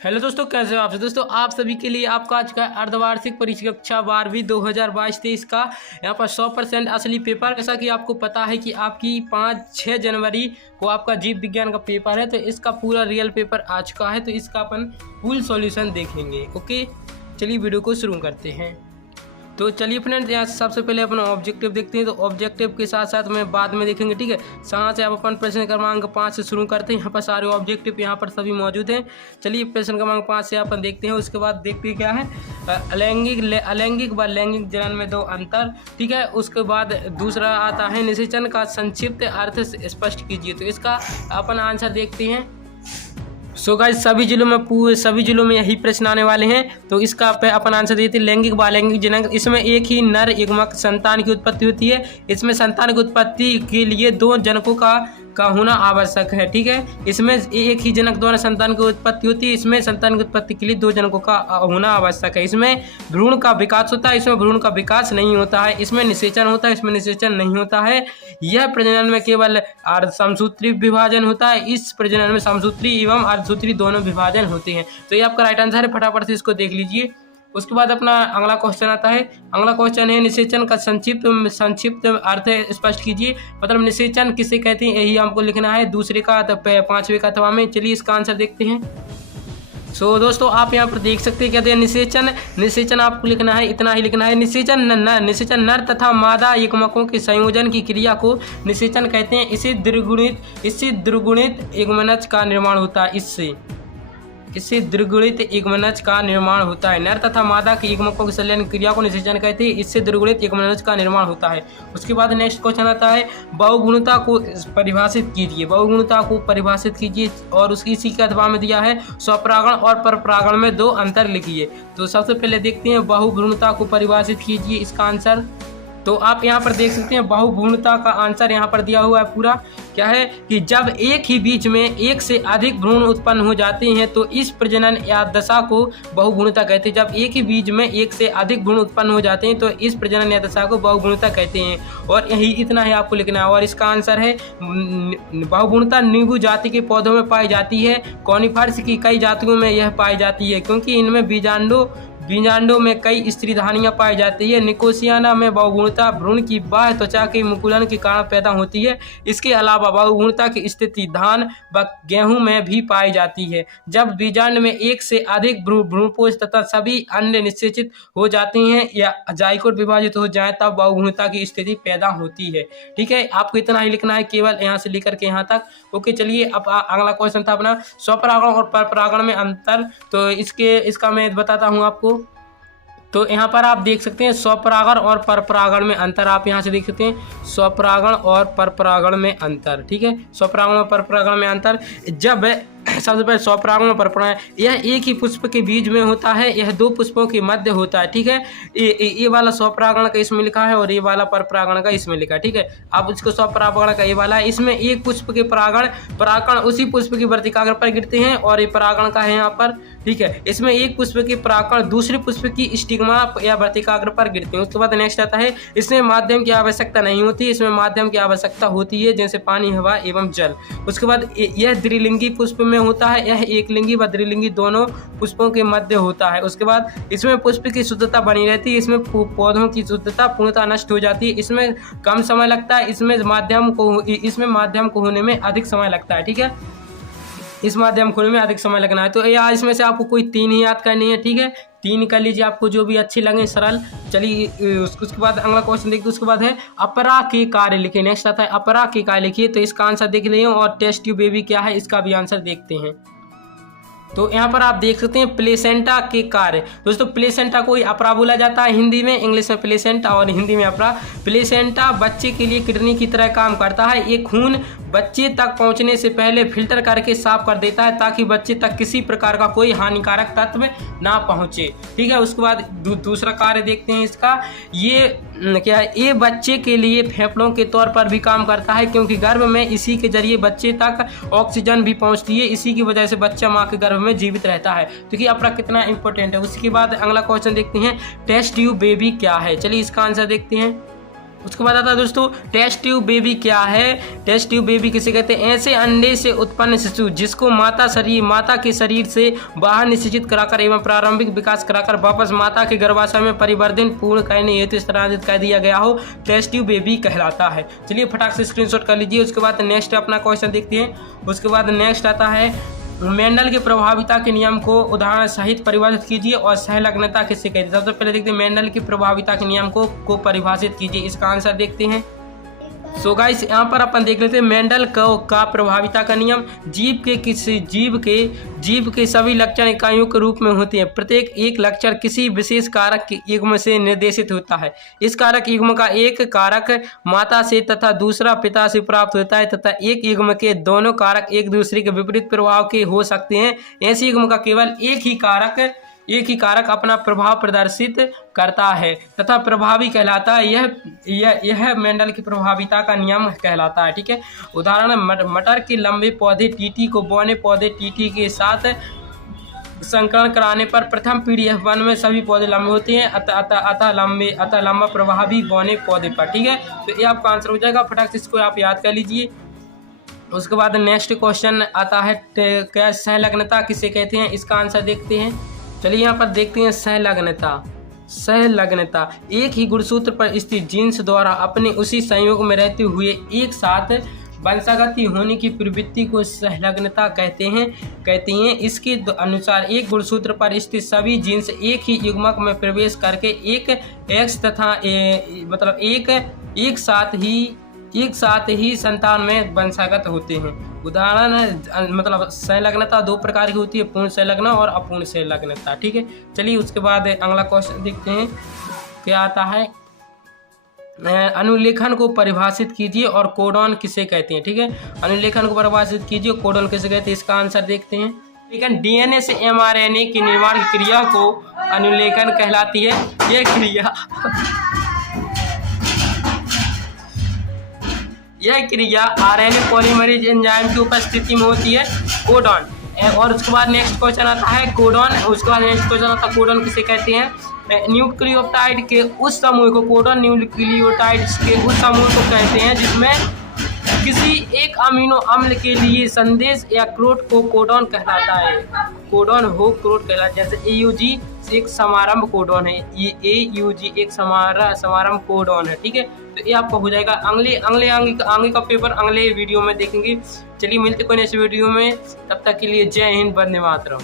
Hello दोस्तों, कैसे हो आप दोस्तों। आप सभी के लिए आपका आज का अर्धवार्षिक परीक्षा 12वीं 2022-23 का यहाँ पर 100% असली पेपर। जैसा कि आपको पता है कि आपकी 5-6 जनवरी को आपका जीव विज्ञान का पेपर है, तो इसका पूरा रियल पेपर आ चुका है। तो इसका अपन फुल सॉल्यूशन देखेंगे। ओके, चलिए वीडियो को शुरू करते हैं। तो चलिए फ्रेंड्स, यहाँ सबसे पहले अपना ऑब्जेक्टिव देखते हैं। तो ऑब्जेक्टिव के साथ साथ में बाद में देखेंगे, ठीक है। यहाँ से आप अपन प्रश्न क्रमांक 5 से शुरू करते हैं। यहाँ पर सारे ऑब्जेक्टिव यहाँ पर सभी मौजूद हैं। चलिए प्रश्न क्रमांक 5 से अपन देखते हैं। उसके बाद देखते हैं क्या है, अलैंगिक व लैंगिक जनन में दो अंतर, ठीक है। उसके बाद दूसरा आता है निषेचन का संक्षिप्त अर्थ स्पष्ट कीजिए। तो इसका अपन आंसर देखते हैं। सो गाइस, सभी जिलों में यही प्रश्न आने वाले हैं। तो इसका अपन आंसर देते हैं लैंगिक व अलैंगिक जनन। इसमें एक ही नर युग्मक संतान की उत्पत्ति होती है। इसमें संतान की उत्पत्ति के लिए दो जनकों का होना आवश्यक है, ठीक है। इसमें एक ही जनक द्वारा संतान की उत्पत्ति होती है। इसमें संतान की उत्पत्ति के लिए दो जनकों का होना आवश्यक है। इसमें भ्रूण का विकास होता है, इसमें भ्रूण का विकास नहीं होता है। इसमें निषेचन होता है, इसमें निषेचन नहीं होता है। यह प्रजनन में केवल समसूत्री विभाजन होता है। इस प्रजनन में समसूत्री एवं अर्धसूत्री दोनों विभाजन होते हैं। तो ये आपका राइट आंसर है। फटाफट से इसको देख लीजिए। उसके बाद अपना अगला क्वेश्चन आता है। अगला क्वेश्चन है निषेचन का संक्षिप्त अर्थ स्पष्ट कीजिए। मतलब निषेचन किसे कहते हैं, यही हमको लिखना है दूसरे का 5वें का अथवा में। चलिए इसका आंसर देखते हैं। सो दोस्तों, आप यहाँ पर देख सकते हैं, कहते हैं निषेचन आपको लिखना है, इतना ही लिखना है। निषेचन नर तथा मादा युग्मकों के संयोजन की क्रिया को निषेचन कहते हैं। इससे द्विगुणित युग्मनज का निर्माण होता है। इससे द्विगुणित युग्मनज का निर्माण होता है। नर तथा मादा के युग्मकों की संलयन क्रिया को निषेचन कहते हैं। इससे द्विगुणित युग्मनज का निर्माण होता है। उसके बाद नेक्स्ट क्वेश्चन आता है बहुगुणता को परिभाषित कीजिए। बहुगुणता को परिभाषित कीजिए और उसकी इसी के अथवा में दिया है स्वपरागण और परपरागण में दो अंतर लिखिए। तो सबसे पहले देखते हैं बहुगुणता को परिभाषित कीजिए। इसका आंसर तो आप यहाँ पर देख सकते हैं, बहुभ्रूणता का आंसर यहाँ पर दिया हुआ है। पूरा क्या है कि जब एक ही बीज में एक से अधिक भ्रूण उत्पन्न हो जाते हैं तो इस प्रजनन या दशा को बहुभ्रूणता कहते हैं। जब एक ही बीज में एक से अधिक भ्रूण उत्पन्न हो जाते हैं तो इस प्रजनन या दशा को बहुभ्रूणता कहते हैं। और यही इतना ही आपको लिखना है। और इसका आंसर है बहुभ्रूणता नींबू जाति के पौधों में पाई जाती है। कॉनिफर्स की कई जातियों में यह पाई जाती है क्योंकि इनमें बीजांडों में कई स्त्रीधानियां पाई जाती है। निकोसियाना में बहुगुणता भ्रूण की बाह्य त्वचा के मुकुलन के कारण पैदा होती है। इसके अलावा बहुगुणता की स्थिति धान व गेहूं में भी पाई जाती है। जब बीजांड में एक से अधिक भ्रूणपोष तथा सभी अन्य निषेचित हो जाते हैं या जाइगोट विभाजित हो जाए तब बहुगुणता की स्थिति पैदा होती है, ठीक है। आपको इतना ही लिखना है, केवल यहाँ से लेकर के यहाँ तक। ओके, चलिए अब अगला क्वेश्चन था अपना स्वपरागण और परपरागण में अंतर। तो इसका मैं बताता हूँ आपको। तो यहाँ पर आप देख सकते हैं स्वपरागण और परपरागण में अंतर। आप यहाँ से देख सकते हैं स्वपरागण और परपरागण में अंतर, ठीक है। स्वपरागण और परपरागण में अंतर, जब सबसे पहले स्वपरागण और परपरागण, यह एक ही पुष्प के बीज में होता है। यह दो पुष्पों के मध्य होता है, ठीक है। ये वाला स्वपरागण का इसमें लिखा है और ये वाला परपरागण का इसमें लिखा है, ठीक है। अब इसको स्वपरागण का ये वाला है। इसमें एक पुष्प के परागण उसी पुष्प की वर्तिकाग्र पर गिरते हैं और ये परागण का है यहाँ पर, ठीक है। इसमें एक पुष्प के परागण दूसरे पुष्प की स्टिग्मा या वर्तिकाग्र पर गिरते हैं। उसके बाद नेक्स्ट आता है इसमें माध्यम की आवश्यकता नहीं होती। इसमें माध्यम की आवश्यकता होती है, जैसे पानी, हवा एवं जल। उसके बाद यह द्विलिंगी पुष्प में होता है। यह एक लिंगी व द्विलिंगी दोनों पुष्पों के मध्य होता है। उसके बाद इसमें पुष्प की शुद्धता बनी रहती है। इसमें पौधों की शुद्धता पूर्णतः नष्ट हो जाती है। इसमें कम समय लगता है। इसमें माध्यम को होने में अधिक समय लगता है, ठीक है। इस माध्यम खोलने में अधिक समय लगना है। तो यार इसमें से आपको कोई 3 ही याद करनी है, ठीक है। 3 कर लीजिए, आपको जो भी अच्छी लगे सरल। चलिए उसके बाद अगला क्वेश्चन देखिए। उसके बाद है अपरा के कार्य लिखिए। नेक्स्ट आता है अपरा के कार्य लिखिए। तो इसका आंसर देख लीजिए और टेस्ट ट्यूब बेबी क्या है इसका भी आंसर देखते हैं। तो यहाँ पर आप देख सकते हैं प्लेसेंटा के कार्य। दोस्तों प्लेसेंटा को अपरा बोला जाता है हिंदी में, इंग्लिश में प्लेसेंटा और हिंदी में अपरा। प्लेसेंटा बच्चे के लिए किडनी की तरह काम करता है। ये खून बच्चे तक पहुंचने से पहले फिल्टर करके साफ कर देता है ताकि बच्चे तक किसी प्रकार का कोई हानिकारक तत्व ना पहुंचे, ठीक है। उसके बाद दूसरा कार्य देखते हैं इसका। ये क्या है, ये बच्चे के लिए फेफड़ों के तौर पर भी काम करता है क्योंकि गर्भ में इसी के जरिए बच्चे तक ऑक्सीजन भी पहुंचती है। इसी की वजह से बच्चा माँ के गर्भ में जीवित रहता है। तो ये अपना कितना इंपॉर्टेंट है। उसके बाद अगला क्वेश्चन देखते हैं टेस्ट ट्यूब बेबी क्या है। चलिए इसका आंसर देखते हैं। उसके बाद आता है दोस्तों टेस्ट ट्यूब बेबी क्या है। टेस्ट ट्यूब बेबी किसे कहते हैं? ऐसे अंडे से उत्पन्न शिशु जिसको माता के शरीर से बाहर निषेचित कराकर एवं प्रारंभिक विकास कराकर वापस माता के गर्भाशय में परिवर्तन पूर्ण करने हेतु स्थानांतरित कर दिया गया हो, टेस्ट ट्यूब बेबी कहलाता है। चलिए फटाक से स्क्रीनशॉट कर लीजिए। उसके बाद नेक्स्ट अपना क्वेश्चन देखते हैं। उसके बाद नेक्स्ट आता है मेंडल के प्रभाविता के नियम को उदाहरण सहित परिभाषित कीजिए और सहलग्नता किससे कहते हैं। सबसे पहले देखते हैं मेंडल की प्रभाविता के नियम को परिभाषित कीजिए। इसका आंसर देखते हैं। सो गाइस यहाँ पर अपन देख लेते हैं मेंडल का प्रभाविता का नियम जीव के किसी जीव के सभी लक्षण इकाइयों के रूप में होते हैं। प्रत्येक एक लक्षण किसी विशेष कारक के युग्म से निर्देशित होता है। इस कारक युग्म का एक कारक माता से तथा दूसरा पिता से प्राप्त होता है तथा एक युग्म के दोनों कारक एक दूसरे के विपरीत प्रभाव के हो सकते हैं। ऐसे युग्म का केवल एक ही कारक अपना प्रभाव प्रदर्शित करता है तथा प्रभावी कहलाता है। यह मेंडल की प्रभाविता का नियम कहलाता है। ठीक है, उदाहरण मटर के लंबे पौधे टीटी को बौने पौधे टीटी के साथ संकरण कराने पर प्रथम पीढ़ी F1 में सभी पौधे लंबे होते हैं अतः लंबा प्रभावी बौने पौधे पर। ठीक है, तो ये आपका आंसर हो जाएगा। फटाक से इसको आप याद कर लीजिए। उसके बाद नेक्स्ट क्वेश्चन आता है क्या सहलग्नता किसे कहते हैं। इसका आंसर देखते हैं। चलिए यहाँ पर देखते हैं सहलग्नता एक ही गुणसूत्र पर स्थित जीन्स द्वारा अपने उसी संयोग में रहते हुए एक साथ वंशागति होने की प्रवृत्ति को सहलग्नता कहते हैं। इसके अनुसार एक गुणसूत्र पर स्थित सभी जीन्स एक ही युग्मक में प्रवेश करके एक एक्स तथा मतलब एक साथ ही संतान में वंशागत होते हैं। उदाहरण मतलब संलग्नता दो प्रकार की होती है, पूर्ण संलग्न और अपूर्ण संलग्नता। ठीक है, चलिए उसके बाद अगला क्वेश्चन देखते हैं क्या आता है। अनुलेखन को परिभाषित कीजिए और कोडॉन किसे कहते हैं। ठीक है, अनुलेखन को परिभाषित कीजिए, कोडॉन किसे कहते हैं। इसका आंसर देखते हैं। लेकिन डीएनए से एमआरएनए की निर्माण की क्रिया को अनुलेखन कहलाती है। यह क्रिया आरएनए पॉलीमरेज एंजाइम की उपस्थिति में होती है, कोडॉन। और उसके बाद नेक्स्ट क्वेश्चन आता है कोडॉन। उसके बाद नेक्स्ट क्वेश्चन आता है कोडॉन किसे कहते हैं। न्यूक्लियोटाइड के उस समूह को कोडॉन न्यूक्लियोटाइड्स के उस समूह को कहते हैं जिसमें किसी एक अमीनो अम्ल के लिए संदेश या क्रोड को कोडॉन कहलाता है। कोडॉन हो क्रोड कहलाता है। जैसे AUG एक समारंभ कोडॉन है, ये AUG एक समारंभ कोडॉन है। ठीक है, तो ये आपको हो जाएगा। आगे का पेपर अगले वीडियो में देखेंगे। चलिए मिलते कोई नेक्स्ट वीडियो में, तब तक के लिए जय हिंद, वंदे मातरम।